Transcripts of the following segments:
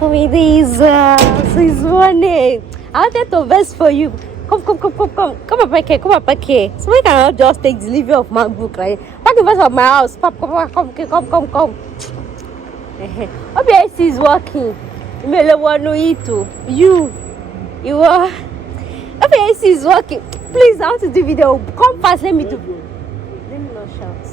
with this morning. I wanted to vest for you. Come up here. So we cannot just take delivery of Macbook, right? Pack the vest of my house. Come. OBS is working. You are. OBS is working. Please, I want to do video. Come fast. Let me not shout.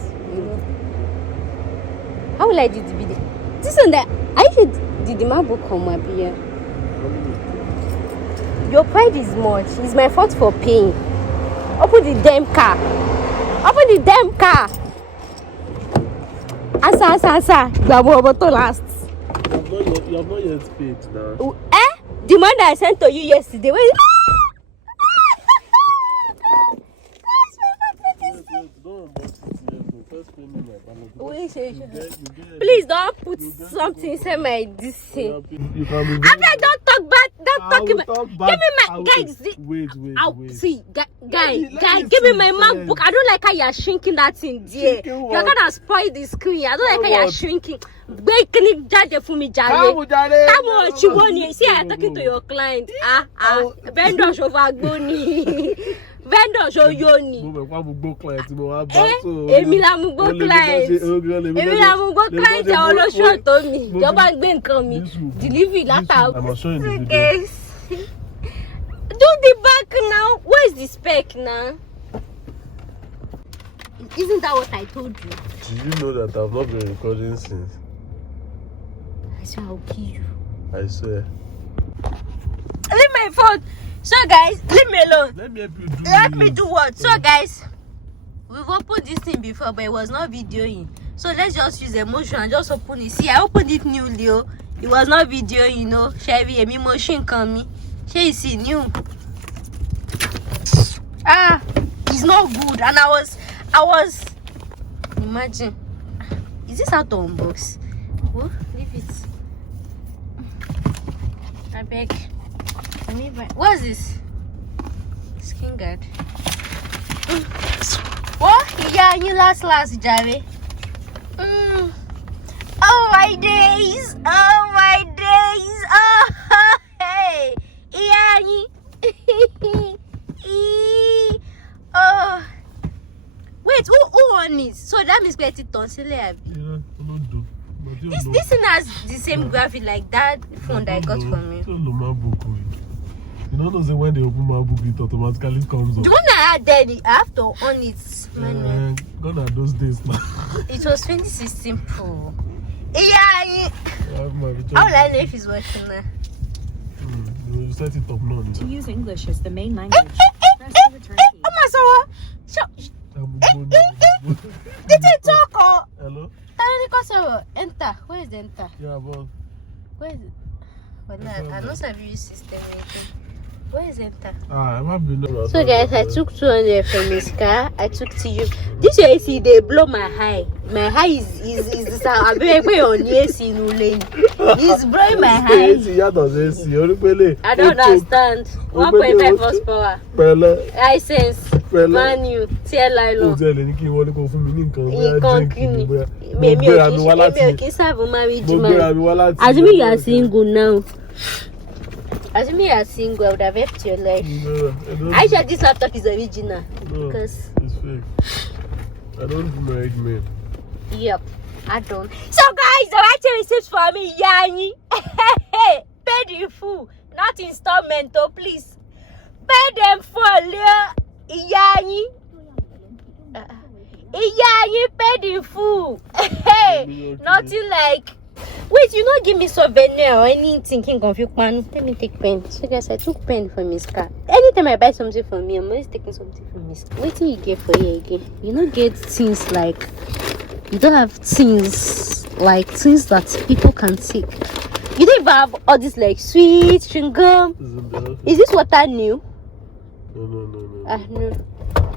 How will I do the video? This one that I should do the Macbook on my beer. Your pride is much. It's my fault for paying. Open the damn car. Answer. You have last. You have not yet paid now. The money that I sent to you yesterday. Please don't put something inside my this thing. Don't talk bad. Give me my guys. Wait. Guy, give me my MacBook. I don't like how you're shrinking that thing, dear. You're gonna spoil the screen. I don't like how you're shrinking. Breaking judge for me, Jare. Come on, you want you see I'm talking to your client. Vendor show Vagoni. Vendor show Yoni. Èmi la mú gbó client. I will show to me. Jọba gbé nǹkan mi. Delivery later. I'm showing the video. Do the back now. Where's the spec now? Isn't that what I told you? Did you know that I've not been recording since? I swear I'll kill you. I swear. Leave my phone. So guys, leave me alone. Let me help you do Let me do what? So guys, we've opened this thing before, but it was not videoing. So let's just use emotion and just open it. See, I opened it newly. It was not videoing, you know. Chevy, a motion coming. She see new. It's not good. And I was imagine. Is this how to unbox? Oh, leave it. I beg. What is this? Skin guard. Oh, yeah, you last, Jare. Oh my days! Oh, hey! Yeah, oh. Wait, who on it? So that means get it on This thing has the same graphic like that phone that I got from you. You know when they open Macbook, it automatically comes up. The one I had there, I have to on it. Gone are those days now. It was 2016 Pro. Yeah. How will I know if it's working now? You set it up now. To use English as the main language, press the return key. Did it talk? Hello? Enter. Where is the enter? Yeah, but where is it? Well, I don't have use system. Where is enter? So guys, I took 200 from his car. I took to you. This your AC, they blow my high. My high is I'm very on AC no lane. It's blowing my high. I don't understand. 1.5 horsepower. License. Manual. TLI law. Assuming you are single now. Assuming you are single, I would have helped your life. I sure this laptop is original. No, because it's fake. I don't do married men. Yep, I don't. So guys, the right receipt for me, Yani. Pay the full, not installment, oh please. Pay them full, Yani. Yani, pay the full. Nothing like. Wait, you not give me souvenir or anything king of you, man. Let me take pen. So guys, I took pen from his car. Anytime I buy something from me, I'm always taking something from his car. Wait till you get for you again. You don't get things like, you don't have things like things that people can take. You don't even have all this like sweet chewing gum. Is this water new? No. No.